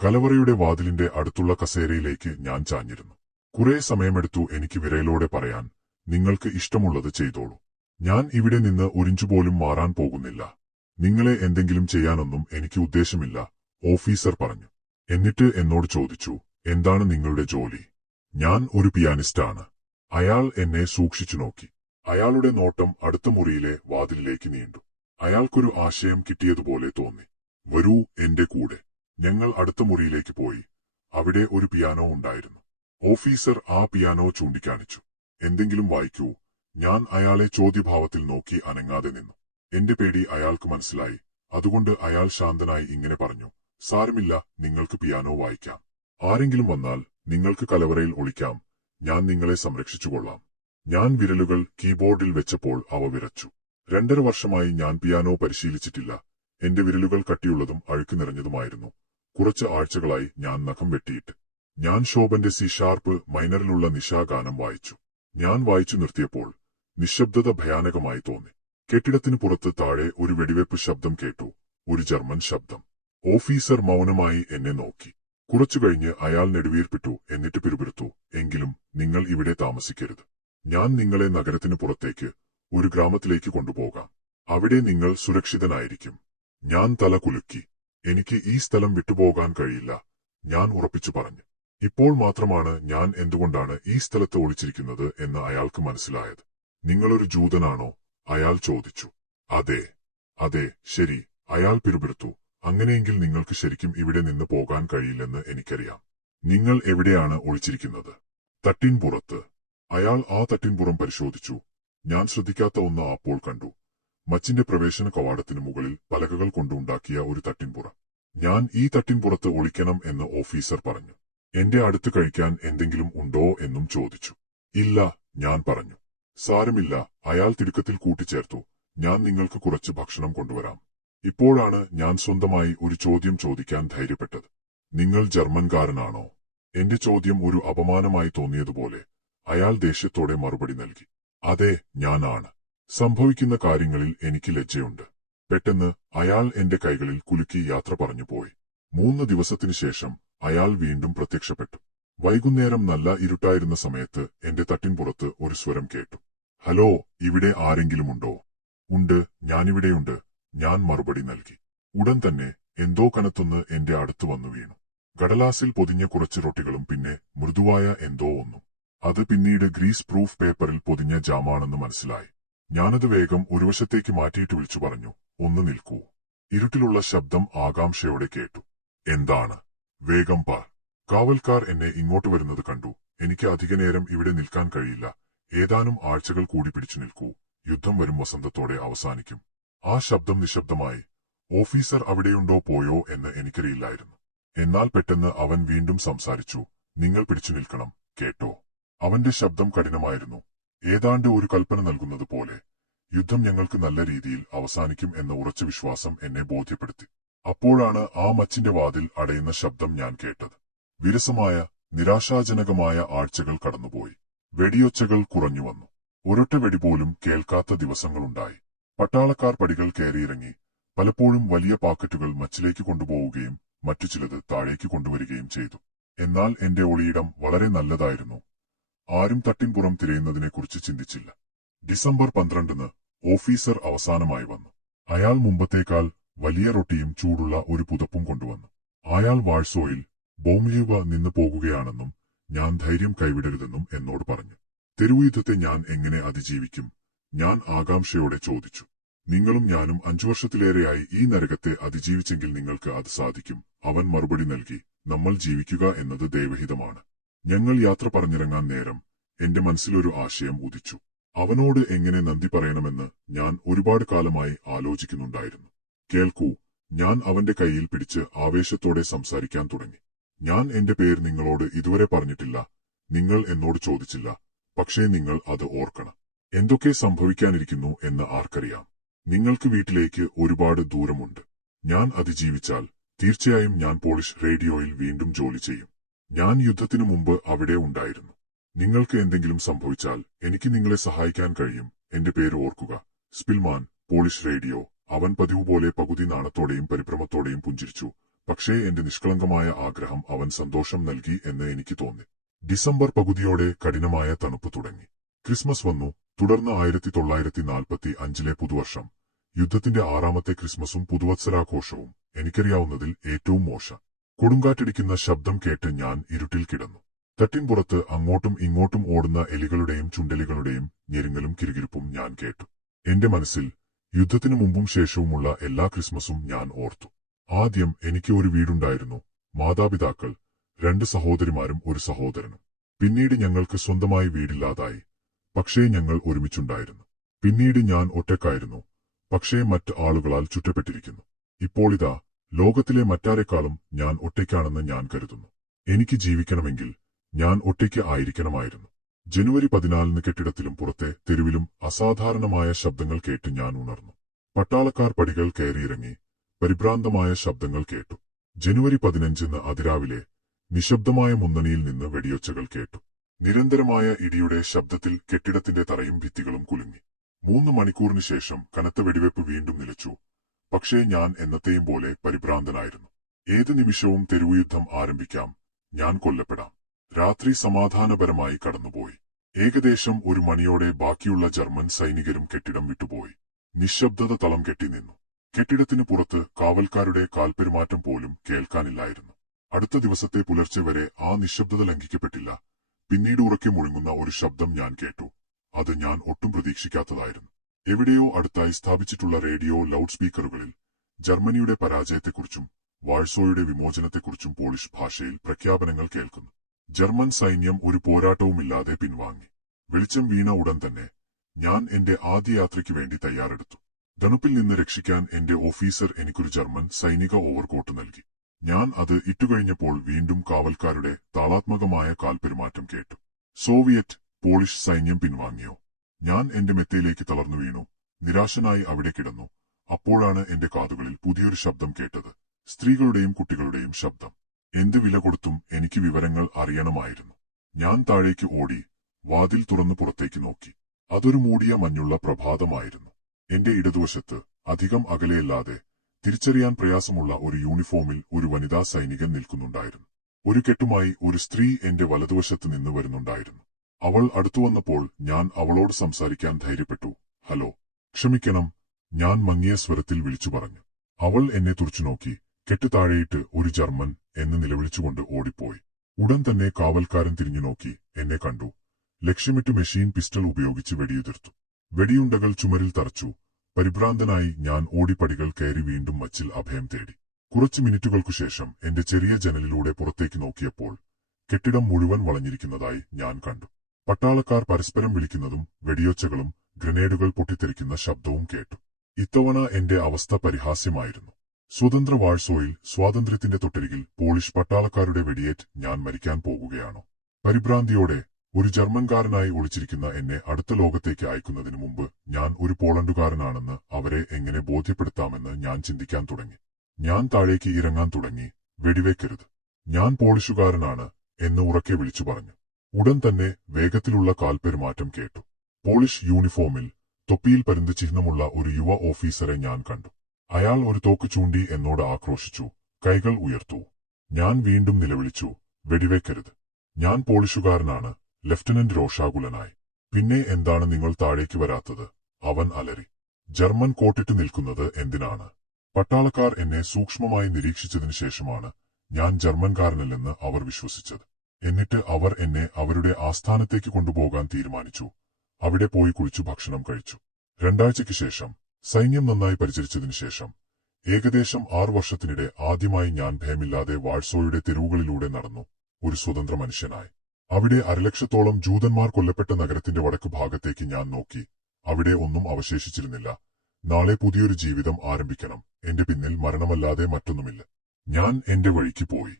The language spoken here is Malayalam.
കലവറയുടെ വാതിലിന്റെ അടുത്തുള്ള കസേരയിലേക്ക് ഞാൻ ചാഞ്ഞിരുന്നു. കുറെ സമയമെടുത്തു എനിക്ക് വിരലോടെ പറയാൻ, നിങ്ങൾക്ക് ഇഷ്ടമുള്ളത് ചെയ്തോളൂ. ഞാൻ ഇവിടെ നിന്ന് ഒരിഞ്ചുപോലും മാറാൻ പോകുന്നില്ല. നിങ്ങളെ എന്തെങ്കിലും ചെയ്യാനൊന്നും എനിക്ക് ഉദ്ദേശമില്ല, ഓഫീസർ പറഞ്ഞു. എന്നിട്ട് എന്നോട് ചോദിച്ചു, എന്താണ് നിങ്ങളുടെ ജോലി? ഞാൻ ഒരു പിയാനിസ്റ്റാണ്. അയാൾ എന്നെ സൂക്ഷിച്ചു നോക്കി. അയാളുടെ നോട്ടം അടുത്ത മുറിയിലെ വാതിലിലേക്ക് നീണ്ടു. അയാൾക്കൊരു ആശയം കിട്ടിയതുപോലെ തോന്നി. വരൂ എന്റെ കൂടെ. ഞങ്ങൾ അടുത്ത മുറിയിലേക്ക് പോയി. അവിടെ ഒരു പിയാനോ ഉണ്ടായിരുന്നു. ഓഫീസർ ആ പിയാനോ ചൂണ്ടിക്കാണിച്ചു. എന്തെങ്കിലും വായിക്കൂ. ഞാൻ അയാളെ ചോദ്യഭാവത്തിൽ നോക്കി അനങ്ങാതെ നിന്നു. എന്റെ പേടി അയാൾക്ക് മനസ്സിലായി. അതുകൊണ്ട് അയാൾ ശാന്തനായി ഇങ്ങനെ പറഞ്ഞു, സാരമില്ല, നിങ്ങൾക്ക് പിയാനോ വായിക്കാം. ആരെങ്കിലും വന്നാൽ നിങ്ങൾക്ക് കലവറയിൽ ഒളിക്കാം. ഞാൻ നിങ്ങളെ സംരക്ഷിച്ചുകൊള്ളാം. ഞാൻ വിരലുകൾ കീബോർഡിൽ വെച്ചപ്പോൾ അവ വിറച്ചു. 2.5 വർഷമായി ഞാൻ പിയാനോ പരിശീലിച്ചിട്ടില്ല. എന്റെ വിരലുകൾ കട്ടിയുള്ളതും അഴുക്ക് നിറഞ്ഞതുമായിരുന്നു. കുറച്ച് ആഴ്ചകളായി ഞാൻ നഖം വെട്ടിയിട്ട്. ഞാൻ ശോഭന്റെ സി ഷാർപ്പ് മൈനറിലുള്ള നിശാഗാനം വായിച്ചു. ഞാൻ വായിച്ചു നിർത്തിയപ്പോൾ നിശബ്ദത ഭയാനകമായി തോന്നി. കെട്ടിടത്തിന് പുറത്ത് താഴെ ഒരു വെടിവെപ്പ് ശബ്ദം കേട്ടു. ഒരു ജർമ്മൻ ശബ്ദം. ഓഫീസർ മൗനമായി എന്നെ നോക്കി. കുറച്ചുകഴിഞ്ഞ് അയാൾ നെടുവീർപ്പിട്ടു. എന്നിട്ട് പിറുപിറുത്തു, എങ്കിലും നിങ്ങൾ ഇവിടെ താമസിക്കരുത്. ഞാൻ നിങ്ങളെ നഗരത്തിന് പുറത്തേക്ക് ഒരു ഗ്രാമത്തിലേക്ക് കൊണ്ടുപോകാം. അവിടെ നിങ്ങൾ സുരക്ഷിതനായിരിക്കും. ഞാൻ തല കുലുക്കി. എനിക്ക് ഈ സ്ഥലം വിട്ടുപോകാൻ കഴിയില്ല, ഞാൻ ഉറപ്പിച്ചു പറഞ്ഞു. ഇപ്പോൾ മാത്രമാണ് ഞാൻ എന്തുകൊണ്ടാണ് ഈ സ്ഥലത്ത് ഒളിച്ചിരിക്കുന്നത് എന്ന് അയാൾക്ക് മനസ്സിലായത്. നിങ്ങളൊരു ജൂതനാണോ? അയാൾ ചോദിച്ചു. അതെ. അതെ, ശരി, അയാൾ പിറുപിറുത്തു. അങ്ങനെയെങ്കിൽ നിങ്ങൾക്ക് ശരിക്കും ഇവിടെ നിന്ന് പോകാൻ കഴിയില്ലെന്ന് എനിക്കറിയാം. നിങ്ങൾ എവിടെയാണ് ഒളിച്ചിരിക്കുന്നത്? തട്ടിൻപുറത്ത്. അയാൾ ആ തട്ടിൻപുറം പരിശോധിച്ചു. ഞാൻ ശ്രദ്ധിക്കാത്ത ഒന്ന് അപ്പോൾ കണ്ടു. മച്ചിന്റെ പ്രവേശന കവാടത്തിന് മുകളിൽ പലകകൾ കൊണ്ടുണ്ടാക്കിയ ഒരു തട്ടിൻപുറം. ഞാൻ ഈ തട്ടിൻപുറത്ത് ഒളിക്കണം എന്ന് ഓഫീസർ പറഞ്ഞു. എന്റെ അടുത്ത് കഴിക്കാൻ എന്തെങ്കിലും ഉണ്ടോ എന്നും ചോദിച്ചു. ഇല്ല, ഞാൻ പറഞ്ഞു. സാരമില്ല, അയാൾ തിടുക്കത്തിൽ കൂട്ടിച്ചേർത്തു. ഞാൻ നിങ്ങൾക്ക് കുറച്ച് ഭക്ഷണം കൊണ്ടുവരാം. ഇപ്പോഴാണ് ഞാൻ സ്വന്തമായി ഒരു ചോദ്യം ചോദിക്കാൻ ധൈര്യപ്പെട്ടത്. നിങ്ങൾ ജർമ്മൻകാരനാണോ? എന്റെ ചോദ്യം ഒരു അപമാനമായി തോന്നിയതുപോലെ അയാൾ ദേഷ്യത്തോടെ മറുപടി നൽകി. അതെ, ഞാനാണ്. സംഭവിക്കുന്ന കാര്യങ്ങളിൽ എനിക്ക് ലജ്ജയുണ്ട്. പെട്ടെന്ന് അയാൾ എന്റെ കൈകളിൽ കുലുക്കി യാത്ര പറഞ്ഞു പോയി. 3 ദിവസത്തിനു ശേഷം അയാൾ വീണ്ടും പ്രത്യക്ഷപ്പെട്ടു. വൈകുന്നേരം നല്ല ഇരുട്ടായിരുന്ന സമയത്ത് എന്റെ തട്ടിൻപുറത്ത് ഒരു സ്വരം കേട്ടു. ഹലോ, ഇവിടെ ആരെങ്കിലുമുണ്ടോ? ഉണ്ട്, ഞാനിവിടെയുണ്ട്, ഞാൻ മറുപടി നൽകി. ഉടൻ തന്നെ എന്തോ കനത്തൊന്ന് എന്റെ അടുത്ത് വന്നു വീണു. കടലാസിൽ പൊതിഞ്ഞ കുറച്ച് റൊട്ടികളും പിന്നെ മൃദുവായ എന്തോ ഒന്നും. അത് പിന്നീട് ഗ്രീസ് പ്രൂഫ് പേപ്പറിൽ പൊതിഞ്ഞ ജാമാണെന്ന് മനസ്സിലായി. ഞാനത് വേഗം ഒരു വശത്തേക്ക് മാറ്റിയിട്ട് വിളിച്ചു പറഞ്ഞു, ഒന്ന് നിൽക്കൂ. ഇരുട്ടിലുള്ള ശബ്ദം ആകാംക്ഷയോടെ കേട്ടു. എന്താണ്? വേഗം പാർ. കാവൽക്കാർ എന്നെ ഇങ്ങോട്ട് വരുന്നത് കണ്ടു. എനിക്ക് അധികനേരം ഇവിടെ നിൽക്കാൻ കഴിയില്ല. ഏതാനും ആഴ്ചകൾ കൂടി പിടിച്ചു നിൽക്കൂ. യുദ്ധം വരും വസന്തത്തോടെ അവസാനിക്കും. ആ ശബ്ദം നിശബ്ദമായി. ഓഫീസർ അവിടെയുണ്ടോ പോയോ എന്ന് എനിക്കറിയില്ലായിരുന്നു. എന്നാൽ പെട്ടെന്ന് അവൻ വീണ്ടും സംസാരിച്ചു. നിങ്ങൾ പിടിച്ചു നിൽക്കണം, കേട്ടോ? അവന്റെ ശബ്ദം കഠിനമായിരുന്നു, ഏതാണ്ട് ഒരു കൽപ്പന നൽകുന്നത് പോലെ. യുദ്ധം ഞങ്ങൾക്ക് നല്ല രീതിയിൽ അവസാനിക്കും എന്ന ഉറച്ച വിശ്വാസം എന്നെ ബോധ്യപ്പെടുത്തി. അപ്പോഴാണ് ആ മച്ചിന്റെ വാതിൽ അടയുന്ന ശബ്ദം ഞാൻ കേട്ടത്. വിരസമായ, നിരാശാജനകമായ ആഴ്ചകൾ കടന്നുപോയി. വെടിയൊച്ചകൾ കുറഞ്ഞുവന്നു. ഒരൊറ്റ വെടിപോലും കേൾക്കാത്ത ദിവസങ്ങളുണ്ടായി. പട്ടാളക്കാർ പടികൾ കയറിയിറങ്ങി. പലപ്പോഴും വലിയ പാക്കറ്റുകൾ മച്ചിലേക്ക് കൊണ്ടുപോവുകയും മറ്റു ചിലത് താഴേക്ക് കൊണ്ടുവരികയും ചെയ്തു. എന്നാൽ എന്റെ ഒളിയിടം വളരെ നല്ലതായിരുന്നു. ആരും തട്ടിൻപുറം തിരയുന്നതിനെക്കുറിച്ച് ചിന്തിച്ചില്ല. ഡിസംബർ 12-ന് ഓഫീസർ അവസാനമായി വന്നു. അയാൾ മുമ്പത്തേക്കാൾ വലിയ റൊട്ടിയും ചൂടുള്ള ഒരു പുതപ്പും കൊണ്ടുവന്നു. അയാൾ വാഴ്സോയിൽ ബോംലിയുവ നിന്ന് പോകുകയാണെന്നും ഞാൻ ധൈര്യം കൈവിടരുതെന്നും എന്നോട് പറഞ്ഞു. തെരുവുയുദ്ധത്തെ ഞാൻ എങ്ങനെ അതിജീവിക്കും? ഞാൻ ആകാംക്ഷയോടെ ചോദിച്ചു. നിങ്ങളും ഞാനും 5 വർഷത്തിലേറെയായി ഈ നരകത്തെ അതിജീവിച്ചെങ്കിൽ നിങ്ങൾക്ക് അത് സാധിക്കും, അവൻ മറുപടി നൽകി. നമ്മൾ ജീവിക്കുക എന്നത് ദൈവഹിതമാണ്. ഞങ്ങൾ യാത്ര പറഞ്ഞിറങ്ങാൻ നേരം എന്റെ മനസ്സിലൊരു ആശയം ഉദിച്ചു. അവനോട് എങ്ങനെ നന്ദി പറയണമെന്ന് ഞാൻ ഒരുപാട് കാലമായി ആലോചിക്കുന്നുണ്ടായിരുന്നു. കേൾക്കൂ, ഞാൻ അവന്റെ കൈയിൽ പിടിച്ച് ആവേശത്തോടെ സംസാരിക്കാൻ തുടങ്ങി. ഞാൻ എന്റെ പേര് നിങ്ങളോട് ഇതുവരെ പറഞ്ഞിട്ടില്ല. നിങ്ങൾ എന്നോട് ചോദിച്ചില്ല. പക്ഷേ നിങ്ങൾ അത് ഓർക്കണം. എന്തൊക്കെ സംഭവിക്കാനിരിക്കുന്നു എന്ന് ആർക്കറിയാം? നിങ്ങൾക്ക് വീട്ടിലേക്ക് ഒരുപാട് ദൂരമുണ്ട്. ഞാൻ അതിജീവിച്ചാൽ തീർച്ചയായും ഞാൻ പോളിഷ് റേഡിയോയിൽ വീണ്ടും ജോലി ചെയ്യും. ഞാൻ യുദ്ധത്തിനു മുമ്പ് അവിടെ ഉണ്ടായിരുന്നു. നിങ്ങൾക്ക് എന്തെങ്കിലും സംഭവിച്ചാൽ എനിക്ക് നിങ്ങളെ സഹായിക്കാൻ കഴിയും. എന്റെ പേര് ഓർക്കുക, സ്പിൽമാൻ, പോളിഷ് റേഡിയോ. അവൻ പതിവുപോലെ പകുതി നാണത്തോടെയും പരിഭ്രമത്തോടെയും പുഞ്ചിരിച്ചു. പക്ഷേ എന്റെ നിഷ്കളങ്കമായ ആഗ്രഹം അവൻ സന്തോഷം നൽകി എന്ന് എനിക്ക് തോന്നി. ഡിസംബർ പകുതിയോടെ കഠിനമായ തണുപ്പ് തുടങ്ങി. ക്രിസ്മസ് വന്നു. തുടർന്ന് 1945 പുതുവർഷം. യുദ്ധത്തിന്റെ 6ാമത്തെ ക്രിസ്മസും പുതുവത്സരാഘോഷവും. എനിക്കറിയാവുന്നതിൽ ഏറ്റവും മോശം. കൊടുങ്കാറ്റടിക്കുന്ന ശബ്ദം കേട്ട് ഞാൻ ഇരുട്ടിൽ കിടന്നു. തട്ടിൻപുറത്ത് അങ്ങോട്ടും ഇങ്ങോട്ടും ഓടുന്ന എലികളുടെയും ചുണ്ടലികളുടെയും ഞെരുങ്ങലും കിരുകിരുപ്പും ഞാൻ കേട്ടു. എന്റെ മനസ്സിൽ യുദ്ധത്തിനു മുമ്പും ശേഷവുമുള്ള എല്ലാ ക്രിസ്മസും ഞാൻ ഓർത്തു. ആദ്യം എനിക്ക് ഒരു വീടുണ്ടായിരുന്നു, മാതാപിതാക്കൾ, 2 സഹോദരിമാരും ഒരു സഹോദരനും. പിന്നീട് ഞങ്ങൾക്ക് സ്വന്തമായി വീടില്ലാതായി. പക്ഷേ ഞങ്ങൾ ഒരുമിച്ചുണ്ടായിരുന്നു. പിന്നീട് ഞാൻ ഒറ്റക്കായിരുന്നു, പക്ഷേ മറ്റ് ആളുകളാൽ ചുറ്റപ്പെട്ടിരിക്കുന്നു. ഇപ്പോൾ ഇതാ, ലോകത്തിലെ മറ്റാരെക്കാളും ഞാൻ ഒറ്റയ്ക്കാണെന്ന് ഞാൻ കരുതുന്നു. എനിക്ക് ജീവിക്കണമെങ്കിൽ ഞാൻ ഒറ്റയ്ക്ക് ആയിരിക്കണമായിരുന്നു. ജനുവരി 14 കെട്ടിടത്തിലും പുറത്തെ തെരുവിലും അസാധാരണമായ ശബ്ദങ്ങൾ കേട്ട് ഞാൻ ഉണർന്നു. പട്ടാളക്കാർ പടികൾ കയറിയിറങ്ങി. പരിഭ്രാന്തമായ ശബ്ദങ്ങൾ കേട്ടു. ജനുവരി 15 അതിരാവിലെ നിശബ്ദമായ മുന്നണിയിൽ നിന്ന് വെടിയൊച്ചകൾ കേട്ടു. നിരന്തരമായ ഇടിയുടെ ശബ്ദത്തിൽ കെട്ടിടത്തിന്റെ തറയും ഭിത്തികളും കുലുങ്ങി. 3 മണിക്കൂറിന് ശേഷം കനത്ത വെടിവെപ്പ് വീണ്ടും നിലച്ചു. പക്ഷേ ഞാൻ എന്നത്തെയും പോലെ പരിഭ്രാന്തനായിരുന്നു. ഏത് നിമിഷവും തെരുവുയുദ്ധം ആരംഭിക്കാം, ഞാൻ കൊല്ലപ്പെടാം. രാത്രി സമാധാനപരമായി കടന്നുപോയി. ഏകദേശം 1 മണിയോടെ ബാക്കിയുള്ള ജർമ്മൻ സൈനികരും കെട്ടിടം വിട്ടുപോയി. നിശബ്ദത തളം കെട്ടി നിന്നു. കെട്ടിടത്തിന് പുറത്ത് കാവൽക്കാരുടെ കാൽപ്പെരുമാറ്റം പോലും കേൾക്കാനില്ലായിരുന്നു. അടുത്ത ദിവസത്തെ പുലർച്ചെ വരെ ആ നിശബ്ദത ലംഘിക്കപ്പെട്ടില്ല. പിന്നീട് ഉറക്കെ മുഴങ്ങുന്ന ഒരു ശബ്ദം ഞാൻ കേട്ടു. അത് ഞാൻ ഒട്ടും പ്രതീക്ഷിക്കാത്തതായിരുന്നു. എവിടെയോ അടുത്തായി സ്ഥാപിച്ചിട്ടുള്ള റേഡിയോ ലൗഡ് സ്പീക്കറുകളിൽ ജർമ്മനിയുടെ പരാജയത്തെക്കുറിച്ചും വാഴ്സോയുടെ വിമോചനത്തെക്കുറിച്ചും പോളിഷ് ഭാഷയിൽ പ്രഖ്യാപനങ്ങൾ കേൾക്കുന്നു. ജർമ്മൻ സൈന്യം ഒരു പോരാട്ടവുമില്ലാതെ പിൻവാങ്ങി. വെളിച്ചം വീണ ഉടൻ തന്നെ ഞാൻ എന്റെ ആദ്യ യാത്രയ്ക്ക് വേണ്ടി തയ്യാറെടുത്തു. തണുപ്പിൽ നിന്ന് രക്ഷിക്കാൻ എന്റെ ഓഫീസർ എനിക്കൊരു ജർമ്മൻ സൈനിക ഓവർകോട്ട് നൽകി. ഞാൻ അത് ഇട്ടുകഴിഞ്ഞപ്പോൾ വീണ്ടും കാവൽക്കാരുടെ താളാത്മകമായ കാൽപ്പെരുമാറ്റം കേട്ടു. സോവിയറ്റ് പോളിഷ് സൈന്യം പിൻവാങ്ങിയോ? ഞാൻ എന്റെ മെത്തയിലേക്ക് തളർന്നു വീണു. നിരാശനായി അവിടെ കിടന്നു. അപ്പോഴാണ് എന്റെ കാതുകളിൽ പുതിയൊരു ശബ്ദം കേട്ടത്. സ്ത്രീകളുടെയും കുട്ടികളുടെയും ശബ്ദം. എന്ത് വില കൊടുത്തും എനിക്ക് വിവരങ്ങൾ അറിയണമായിരുന്നു. ഞാൻ താഴേക്ക് ഓടി, വാതിൽ തുറന്നു പുറത്തേക്ക് നോക്കി. അതൊരു മൂടിയ മഞ്ഞുള്ള പ്രഭാതമായിരുന്നു. എന്റെ ഇടതുവശത്ത്, അധികം അകലെയല്ലാതെ, തിരിച്ചറിയാൻ പ്രയാസമുള്ള ഒരു യൂണിഫോമിൽ ഒരു വനിതാ സൈനികൻ നിൽക്കുന്നുണ്ടായിരുന്നു. ഒരു കെട്ടുമായി ഒരു സ്ത്രീ എന്റെ വലതുവശത്ത് നിന്ന് വരുന്നുണ്ടായിരുന്നു. അവൾ അടുത്തുവന്നപ്പോൾ ഞാൻ അവളോട് സംസാരിക്കാൻ ധൈര്യപ്പെട്ടു. ഹലോ, ക്ഷമിക്കണം, ഞാൻ മങ്ങിയ സ്വരത്തിൽ വിളിച്ചു പറഞ്ഞു. അവൾ എന്നെ തുറച്ചുനോക്കി. കെട്ട് താഴെയിട്ട് ഒരു ജർമ്മൻ എന്ന് നിലവിളിച്ചുകൊണ്ട് ഓടിപ്പോയി. ഉടൻ തന്നെ കാവൽക്കാരൻ തിരിഞ്ഞുനോക്കി എന്നെ കണ്ടു. ലക്ഷ്യമിട്ട് മെഷീൻ പിസ്റ്റൾ ഉപയോഗിച്ച് വെടിയുതിർത്തു. വെടിയുണ്ടകൾ ചുമരിൽ തറച്ചു. പരിഭ്രാന്തനായി ഞാൻ ഓടിപ്പടികൾ കയറി വീണ്ടും മച്ചിൽ അഭയം തേടി. കുറച്ച് മിനിറ്റുകൾക്കു ശേഷം എന്റെ ചെറിയ ജനലിലൂടെ പുറത്തേക്ക് നോക്കിയപ്പോൾ കെട്ടിടം മുഴുവൻ വളഞ്ഞിരിക്കുന്നതായി ഞാൻ കണ്ടു. പട്ടാളക്കാർ പരസ്പരം വിളിക്കുന്നതും വെടിയൊച്ചകളും ഗ്രനേഡുകൾ പൊട്ടിത്തെറിക്കുന്ന ശബ്ദവും കേട്ടു. ഇത്തവണ എന്റെ അവസ്ഥ പരിഹാസ്യമായിരുന്നു. സ്വതന്ത്ര വാഴ്സോയിൽ സ്വാതന്ത്ര്യത്തിന്റെ തൊട്ടരികിൽ പോളിഷ് പട്ടാളക്കാരുടെ വെടിയേറ്റ് ഞാൻ മരിക്കാൻ പോകുകയാണോ? പരിഭ്രാന്തിയോടെ ഒരു ജർമ്മൻകാരനായി ഒളിച്ചിരിക്കുന്ന എന്നെ അടുത്ത ലോകത്തേക്ക് അയക്കുന്നതിനു മുമ്പ് ഞാൻ ഒരു പോളണ്ടുകാരനാണെന്ന് അവരെ എങ്ങനെ ബോധ്യപ്പെടുത്താമെന്ന് ഞാൻ ചിന്തിക്കാൻ തുടങ്ങി. ഞാൻ താഴേക്ക് ഇറങ്ങാൻ തുടങ്ങി. വെടിവെക്കരുത്, ഞാൻ പോളിഷുകാരനാണ് എന്ന് ഉറക്കെ വിളിച്ചു പറഞ്ഞു. ഉടൻ തന്നെ വേഗത്തിലുള്ള കാൽപ്പെരുമാറ്റം കേട്ടു. പോളിഷ് യൂണിഫോമിൽ തൊപ്പിയിൽ പരുന്ത് ചിഹ്നമുള്ള ഒരു യുവ ഓഫീസറെ ഞാൻ കണ്ടു. അയാൾ ഒരു തോക്ക് ചൂണ്ടി എന്നോട് ആക്രോശിച്ചു. കൈകൾ ഉയർത്തു. ഞാൻ വീണ്ടും നിലവിളിച്ചു, വെടിവെക്കരുത്, ഞാൻ പോളിഷുകാരനാണ്. ലഫ്റ്റനന്റ് രോഷാകുലനായി. പിന്നെ എന്താണ് നിങ്ങൾ താഴേക്ക് വരാത്തത്? അവൻ അലറി. ജർമ്മൻ കോട്ടിട്ട് നിൽക്കുന്നത് എന്തിനാണ്? പട്ടാളക്കാർ എന്നെ സൂക്ഷ്മമായി നിരീക്ഷിച്ചതിനു ശേഷമാണ് ഞാൻ ജർമ്മൻകാരനല്ലെന്ന് അവർ വിശ്വസിച്ചത്. എന്നിട്ട് അവർ എന്നെ അവരുടെ ആസ്ഥാനത്തേക്ക് കൊണ്ടുപോകാൻ തീരുമാനിച്ചു. അവിടെ പോയി കുളിച്ചു ഭക്ഷണം കഴിച്ചു. 2 ആഴ്ചയ്ക്ക് ശേഷം, സൈന്യം നന്നായി പരിചരിച്ചതിനു ശേഷം, ഏകദേശം 6 വർഷത്തിനിടെ ആദ്യമായി ഞാൻ ഭയമില്ലാതെ വാഴ്സോയുടെ തെരുവുകളിലൂടെ നടന്നു, ഒരു സ്വതന്ത്ര മനുഷ്യനായി. അവിടെ 1,00,000-ത്തോളം ജൂതന്മാർ കൊല്ലപ്പെട്ട നഗരത്തിന്റെ വടക്കു ഭാഗത്തേക്ക് ഞാൻ നോക്കി. അവിടെ ഒന്നും അവശേഷിച്ചിരുന്നില്ല. നാളെ പുതിയൊരു ജീവിതം ആരംഭിക്കണം. എന്റെ പിന്നിൽ മരണമല്ലാതെ മറ്റൊന്നുമില്ല. ഞാൻ എന്റെ വഴിക്ക് പോയി.